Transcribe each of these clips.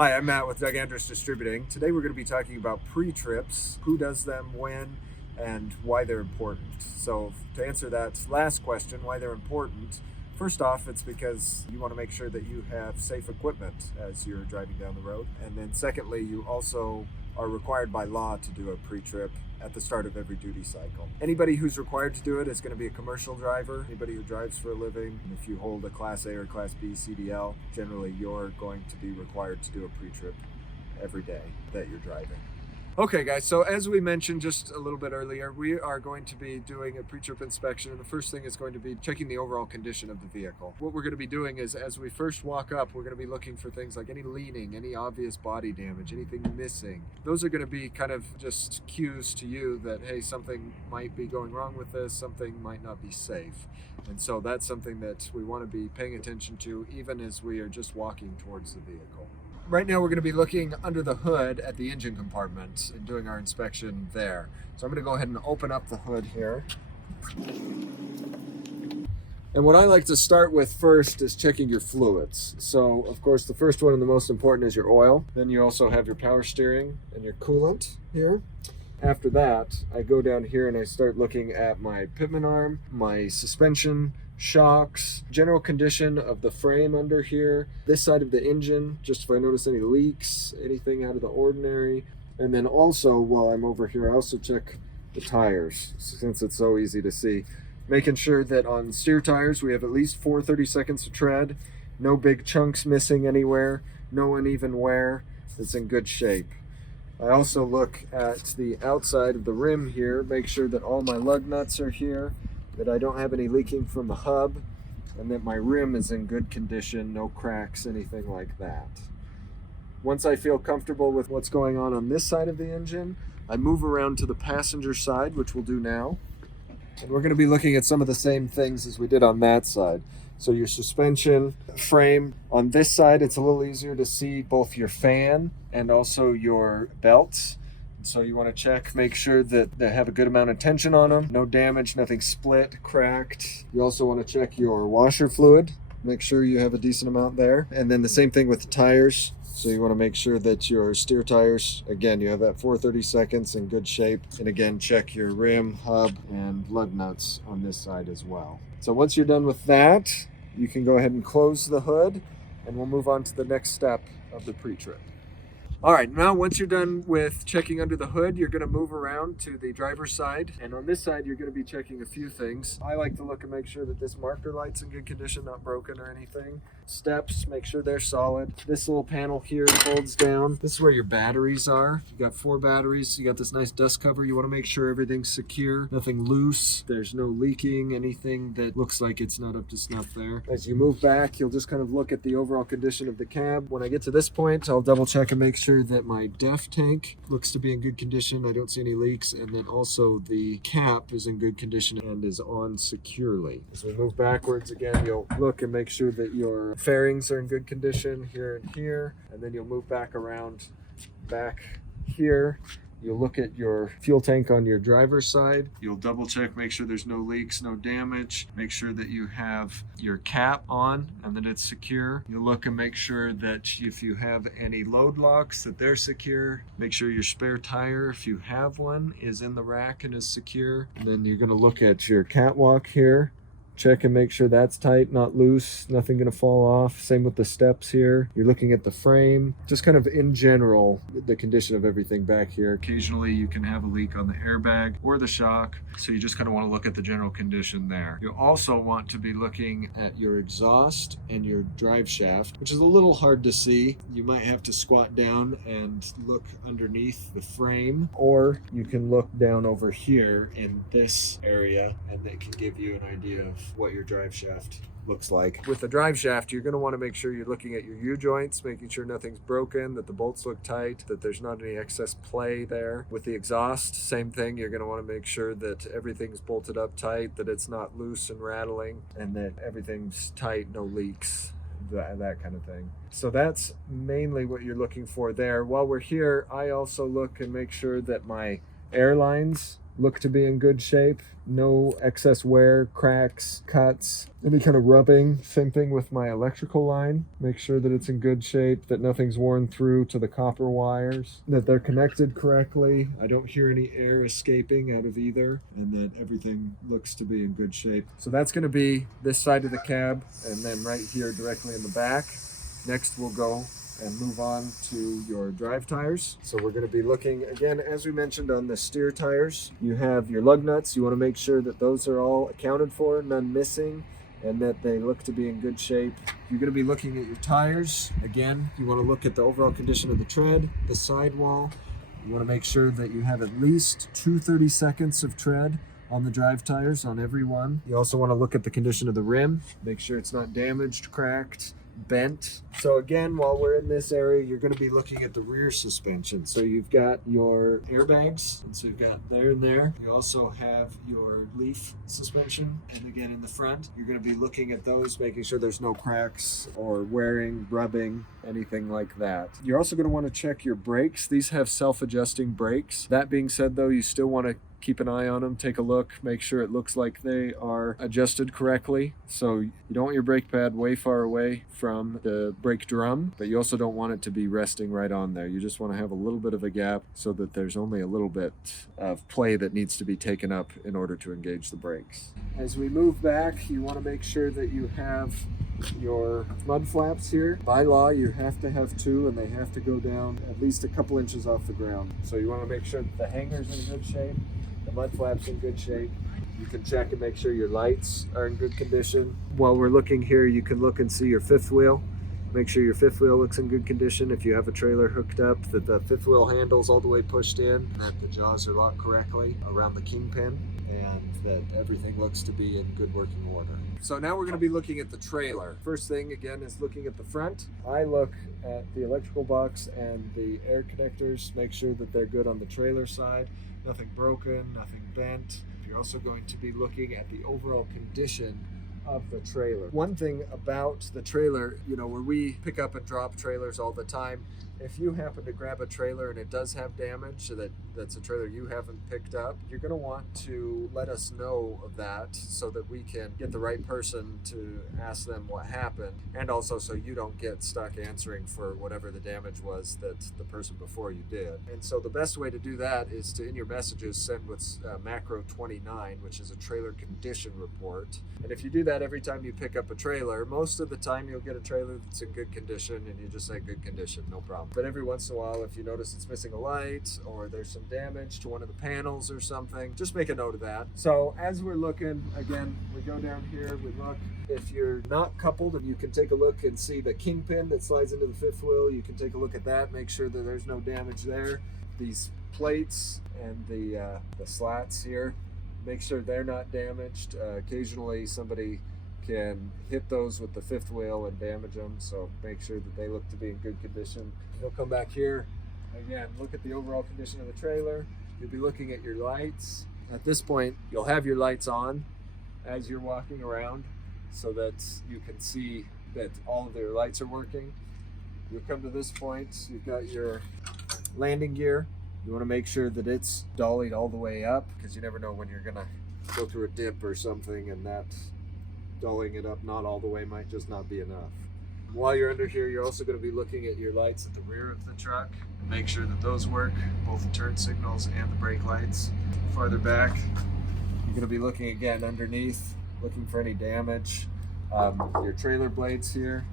Hi, I'm Matt with Doug Andrus Distributing. Today we're going to be talking about pre-trips, who does them, when, and why they're important. So to answer that last question, why they're important, first off, it's because you want to make sure that you have safe equipment as you're driving down the road. And then secondly, you also are required by law to do a pre-trip at the start of every duty cycle. Anybody who's required to do it is going to be a commercial driver, anybody who drives for a living. And if you hold a Class A or Class B CDL, generally you're going to be required to do a pre-trip every day that you're driving. Okay guys, so as we mentioned just a little bit earlier, we are going to be doing a pre-trip inspection, and the first thing is going to be checking the overall condition of the vehicle. What we're going to be doing is, as we first walk up, we're going to be looking for things like any leaning, any obvious body damage, anything missing. Those are going to be kind of just cues to you that, hey, something might be going wrong with this, something might not be safe. And so that's something that we want to be paying attention to even as we are just walking towards the vehicle. Right now we're going to be looking under the hood at the engine compartment and doing our inspection there. So I'm going to go ahead and open up the hood here. And what I like to start with first is checking your fluids. So of course the first one and the most important is your oil. Then you also have your power steering and your coolant here. After that, I go down here and I start looking at my pitman arm, my suspension, shocks, general condition of the frame under here, this side of the engine, just if I notice any leaks, anything out of the ordinary. And then also, while I'm over here, I also check the tires, since it's so easy to see. Making sure that on steer tires we have at least 4 30-seconds of tread, no big chunks missing anywhere, no uneven wear, it's in good shape. I also look at the outside of the rim here, make sure that all my lug nuts are here, that I don't have any leaking from the hub, and that my rim is in good condition, no cracks, anything like that. Once I feel comfortable with what's going on this side of the engine, I move around to the passenger side, which we'll do now. And we're going to be looking at some of the same things as we did on that side. So your suspension frame, on this side it's a little easier to see both your fan and also your belts. So you want to check, make sure that they have a good amount of tension on them, no damage, nothing split, cracked. You also want to check your washer fluid, make sure you have a decent amount there. And then the same thing with the tires. So you want to make sure that your steer tires, again, you have that 4 30-seconds in good shape. And again, check your rim, hub, and lug nuts on this side as well. So once you're done with that, you can go ahead and close the hood, and we'll move on to the next step of the pre-trip. All right, now once you're done with checking under the hood, you're going to move around to the driver's side. And on this side, you're going to be checking a few things. I like to look and make sure that this marker light's in good condition, not broken or anything. Steps, make sure they're solid. This little panel here folds down. This is where your batteries are. You got 4 batteries. You got this nice dust cover. You want to make sure everything's secure, nothing loose. There's no leaking, anything that looks like it's not up to snuff there. As you move back, you'll just kind of look at the overall condition of the cab. When I get to this point, I'll double check and make sure that my DEF tank looks to be in good condition. I don't see any leaks, and then also the cap is in good condition and is on securely. As we move backwards again, you'll look and make sure that your fairings are in good condition here and here, and then you'll move back around back here. You'll look at your fuel tank on your driver's side. You'll double check, make sure there's no leaks, no damage. Make sure that you have your cap on and that it's secure. You'll look and make sure that if you have any load locks, that they're secure. Make sure your spare tire, if you have one, is in the rack and is secure. And then you're gonna look at your catwalk here. Check and make sure that's tight, not loose, nothing gonna fall off. Same with the steps here. You're looking at the frame, just kind of in general, the condition of everything back here. Occasionally you can have a leak on the airbag or the shock, so you just kind of want to look at the general condition there. You also want to be looking at your exhaust and your drive shaft, which is a little hard to see. You might have to squat down and look underneath the frame, or you can look down over here in this area, and it can give you an idea of what your drive shaft looks like. With the drive shaft, you're going to want to make sure you're looking at your U-joints, making sure nothing's broken, that the bolts look tight, that there's not any excess play there. With the exhaust, same thing. You're going to want to make sure that everything's bolted up tight, that it's not loose and rattling, and that everything's tight, no leaks, that kind of thing. So that's mainly what you're looking for there. While we're here, I also look and make sure that my air lines look to be in good shape. No excess wear, cracks, cuts, any kind of rubbing. Same thing with my electrical line. Make sure that it's in good shape, that nothing's worn through to the copper wires, that they're connected correctly. I don't hear any air escaping out of either, and that everything looks to be in good shape. So that's going to be this side of the cab, and then right here directly in the back. Next we'll go and move on to your drive tires. So we're going to be looking again, as we mentioned, on the steer tires. You have your lug nuts. You want to make sure that those are all accounted for, none missing, and that they look to be in good shape. You're going to be looking at your tires. Again, you want to look at the overall condition of the tread, the sidewall. You want to make sure that you have at least 2 seconds of tread on the drive tires on every one. You also want to look at the condition of the rim. Make sure it's not damaged, cracked, bent. So again, while we're in this area, you're going to be looking at the rear suspension. So you've got your airbags, and so you've got there and there. You also have your leaf suspension, and again in the front, you're going to be looking at those, making sure there's no cracks or wearing, rubbing, anything like that. You're also going to want to check your brakes. These have self-adjusting brakes. That being said though, you still want to keep an eye on them, take a look, make sure it looks like they are adjusted correctly. So you don't want your brake pad way far away from the brake drum, but you also don't want it to be resting right on there. You just want to have a little bit of a gap so that there's only a little bit of play that needs to be taken up in order to engage the brakes. As we move back, you want to make sure that you have your mud flaps here. By law, you have to have 2, and they have to go down at least a couple inches off the ground. So you want to make sure that the hanger's in good shape, the mud flap's in good shape. You can check and make sure your lights are in good condition. While we're looking here, you can look and see your fifth wheel. Make sure your fifth wheel looks in good condition. If you have a trailer hooked up, that the fifth wheel handle's all the way pushed in, that the jaws are locked correctly around the kingpin, and that everything looks to be in good working order. So now we're going to be looking at the trailer. First thing again is looking at the front. I look at the electrical box and the air connectors, make sure that they're good on the trailer side. Nothing broken, nothing bent. You're also going to be looking at the overall condition of the trailer. One thing about the trailer, where we pick up and drop trailers all the time, if you happen to grab a trailer and it does have damage, that's a trailer you haven't picked up, you're going to want to let us know of that so that we can get the right person to ask them what happened, and also so you don't get stuck answering for whatever the damage was that the person before you did. And so the best way to do that is to, in your messages, send what's macro 29, which is a trailer condition report. And if you do that every time you pick up a trailer, most of the time you'll get a trailer that's in good condition, and you just say good condition, no problem. But every once in a while, if you notice it's missing a light or there's some damage to one of the panels or something, just make a note of that. So as we're looking, again, we go down here, we look. If you're not coupled, and you can take a look and see the kingpin that slides into the fifth wheel, you can take a look at that, make sure that there's no damage there. These plates and the slats here, make sure they're not damaged. Occasionally somebody can hit those with the fifth wheel and damage them, so make sure that they look to be in good condition. You'll come back here, again, look at the overall condition of the trailer. You'll be looking at your lights. At this point, you'll have your lights on as you're walking around so that you can see that all of your lights are working. You'll come to this point, you've got your landing gear. You want to make sure that it's dollied all the way up, because you never know when you're gonna go through a dip or something, and that dollying it up not all the way might just not be enough. While you're under here, you're also going to be looking at your lights at the rear of the truck and make sure that those work, both the turn signals and the brake lights. Farther back, you're going to be looking again underneath, looking for any damage. Your trailer blades here,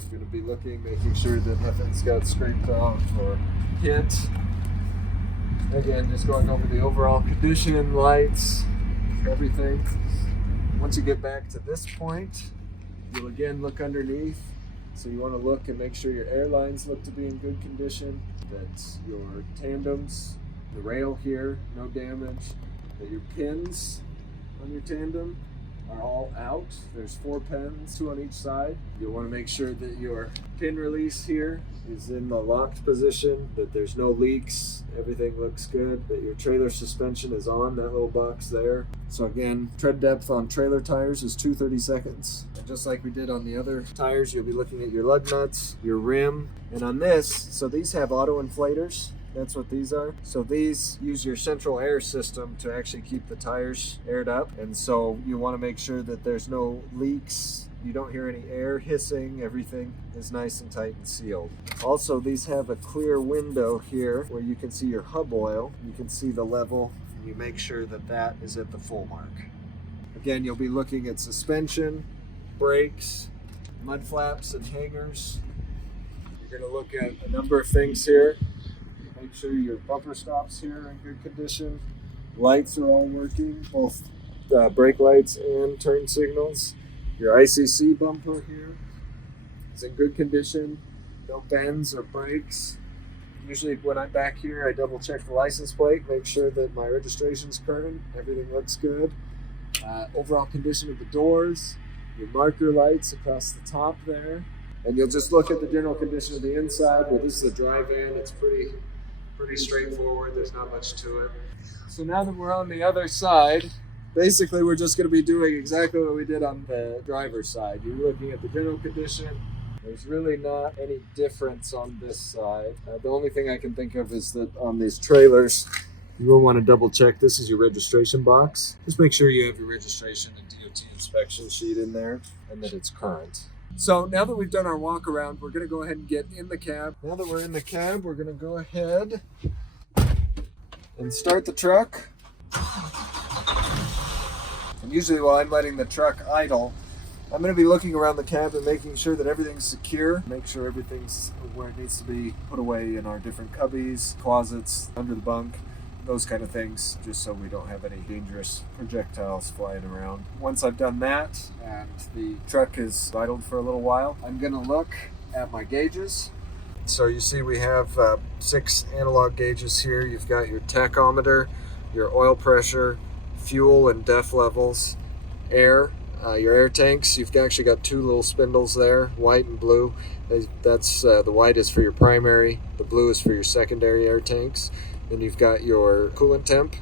you're going to be looking, making sure that nothing's got scraped off or hit. Again, just going over the overall condition, lights, everything. Once you get back to this point, you'll again look underneath. So you want to look and make sure your air lines look to be in good condition, that your tandems, the rail here, no damage, that your pins on your tandem are all out. There's 4 pins, 2 on each side. You'll want to make sure that your pin release here is in the locked position, that there's no leaks, everything looks good, that your trailer suspension is on that little box there. So again, tread depth on trailer tires is 2 seconds. And just like we did on the other tires, you'll be looking at your lug nuts, your rim, and on this, so these have auto inflators. That's what these are. So these use your central air system to actually keep the tires aired up. And so you want to make sure that there's no leaks. You don't hear any air hissing. Everything is nice and tight and sealed. Also, these have a clear window here where you can see your hub oil. You can see the level, and you make sure that that is at the full mark. Again, you'll be looking at suspension, brakes, mud flaps and hangers. You're going to look at a number of things here. Make sure your bumper stops here are in good condition. Lights are all working, both brake lights and turn signals. Your ICC bumper here is in good condition. No bends or breaks. Usually when I'm back here, I double check the license plate, make sure that my registration's current, everything looks good. Overall condition of the doors, your marker lights across the top there. And you'll just look at the general condition of the inside. Well, this is a drive-in. It's pretty straightforward. There's not much to it. So now that we're on the other side, basically we're just going to be doing exactly what we did on the driver's side. You're looking at the general condition. There's really not any difference on this side. The only thing I can think of is that on these trailers, you will want to double check. This is your registration box. Just make sure you have your registration and DOT inspection sheet in there and that it's current. So now that we've done our walk around, we're going to go ahead and get in the cab. Now that we're in the cab, we're going to go ahead and start the truck. And usually while I'm letting the truck idle, I'm going to be looking around the cab and making sure that everything's secure. Make sure everything's where it needs to be put away in our different cubbies, closets, under the bunk. Those kind of things, just so we don't have any dangerous projectiles flying around. Once I've done that and the truck is idled for a little while, I'm going to look at my gauges. So you see we have 6 analog gauges here. You've got your tachometer, your oil pressure, fuel and DEF levels, air, your air tanks. You've actually got 2 little spindles there, white and blue. That's the white is for your primary, the blue is for your secondary air tanks. Then you've got your coolant temp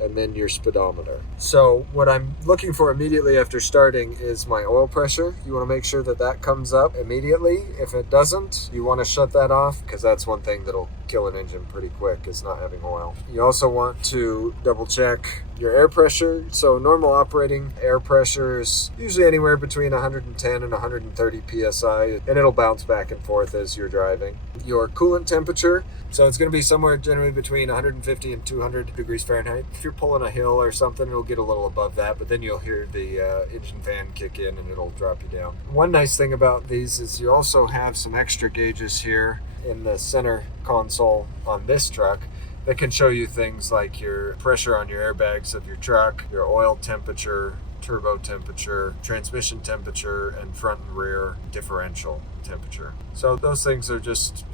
and then your speedometer. So what I'm looking for immediately after starting is my oil pressure. You want to make sure that that comes up immediately. If it doesn't, you want to shut that off because that's one thing that'll kill an engine pretty quick is not having oil. You also want to double check your air pressure. So normal operating air pressure is usually anywhere between 110 and 130 psi, and it'll bounce back and forth as you're driving. Your coolant temperature, so it's going to be somewhere generally between 150 and 200 degrees Fahrenheit. If you're pulling a hill or something, it'll get a little above that, but then you'll hear the engine fan kick in and it'll drop you down. One nice thing about these is you also have some extra gauges here in the center console on this truck that can show you things like your pressure on your airbags of your truck, your oil temperature, turbo temperature, transmission temperature, and front and rear differential temperature. So those things are just,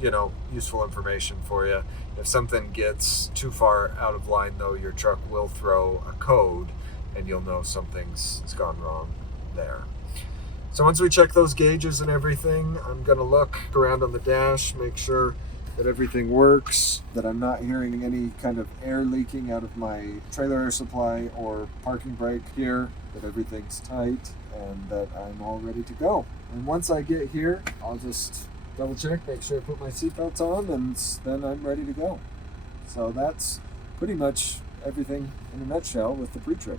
useful information for you. If something gets too far out of line though, your truck will throw a code and you'll know something's gone wrong there. So once we check those gauges and everything, I'm going to look around on the dash, make sure that everything works, that I'm not hearing any kind of air leaking out of my trailer air supply or parking brake here, that everything's tight, and that I'm all ready to go. And once I get here, I'll just double check, make sure I put my seatbelts on, and then I'm ready to go. So that's pretty much everything in a nutshell with the pre-trip.